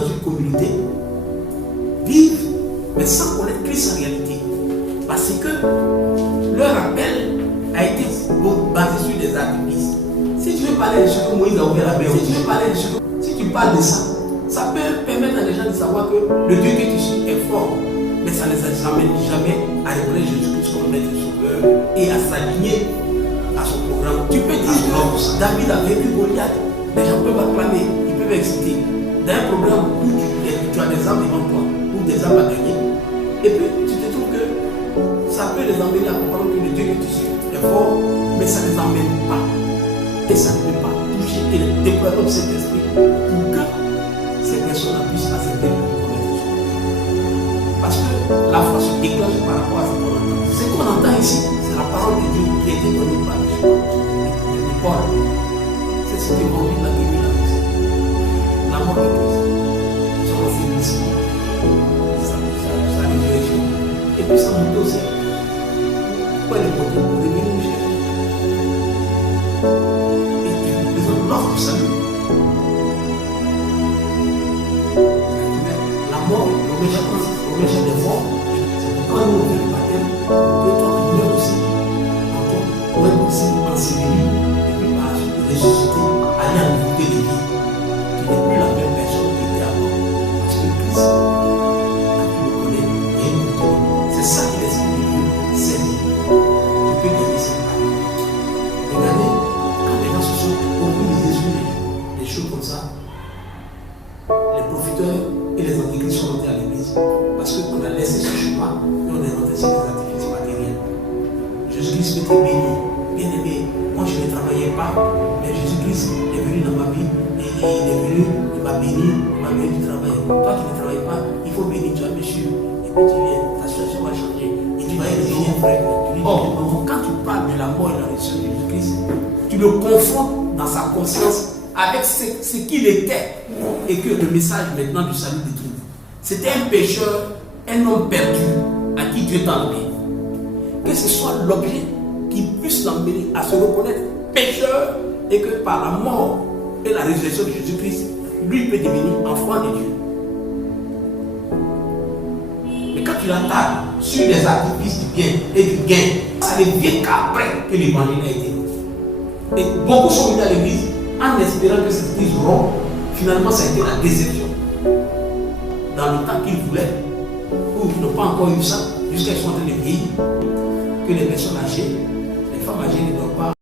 dans une communauté, vivent, mais sans connaître Christ en réalité. Parce que leur appel a été basé sur des artifices. Si tu veux parler de ce que Moïse a ouvert la mer, si tu parles de ça, ça peut permettre à des gens de savoir que le Dieu que tu suis est fort. Mais ça ne les amène jamais à reconnaître Jésus-Christ comme maître sauveur et à s'aligner à son programme. Tu peux dire que David a vaincu Goliath. Les gens peuvent acclamer, ils peuvent exciter. Dans un programme où tu as des âmes devant toi, ou des âmes à gagner, et puis tu te trouves que ça peut les emmener à comprendre que le Dieu que tu suis est fort, mais ça ne les emmène pas. Et ça ne peut pas toucher et le déploiement de cet esprit pour que ces personnes puissent accepter le commettre. Parce que la foi se déclenche par rapport à ce qu'on entend. Ce qu'on entend ici, c'est la parole de Dieu qui a été donnée par Paul. C'est ce qui conduit la guérison de Christ. La mort de Christ, son affaiblissement, sa résurrection. Et puis ça monte aussi. Pourquoi les motifs pour devenir nous chercher? Et tu nous présentes l'offre du salut. La mort, le méchant des morts, c'est pourquoi nous on fait le baptême, que toi tu meurs aussi, en toi, pour être aussi enseveli, et puis par la suite ressusciter, aller en nouveauté de vie. Tu n'es plus la même personne qui était avant. Parce que Christ, quand tu le connais, il y a une nouveauté. C'est ça qui l'Esprit de Dieu saisit. Tu peux gagner cette parole. Regardez, quand les gens se sont mobilisés sur des choses comme ça, les profiteurs et les antichrists sont rentrés à l'église parce qu'on a laissé ce chemin et on est rentré sur les artifices matériels. Jésus-Christ m'était béni, bien aimé. Moi je ne travaillais pas, mais Jésus-Christ est venu dans ma vie et il est venu, il m'a béni du travail. Toi qui ne travailles pas, il faut bénir, tu as monsieur, et puis tu viens, ta situation va changer et tu vas être béni frère. Or, quand tu parles de la mort et de la résurrection de Jésus-Christ, tu le confrontes dans sa conscience avec ce qu'il était et que le message maintenant du salut détruit. C'était un pécheur, un homme perdu à qui Dieu t'a enlevé. Que ce soit l'objet qui puisse l'emmener à se reconnaître pécheur et que par la mort et la résurrection de Jésus-Christ, lui peut devenir enfant de Dieu. Mais quand tu l'attaques sur les artifices du bien et du gain, ça ne vient qu'après que l'évangile a été donné. Et beaucoup sont venus à l'église en espérant que cette église rompe. Finalement, ça a été la déception. Dans le temps qu'ils voulaient, ou ils n'ont pas encore eu ça, jusqu'à ce qu'ils sont en train de vieillir, que les personnes âgées, les femmes âgées ne doivent pas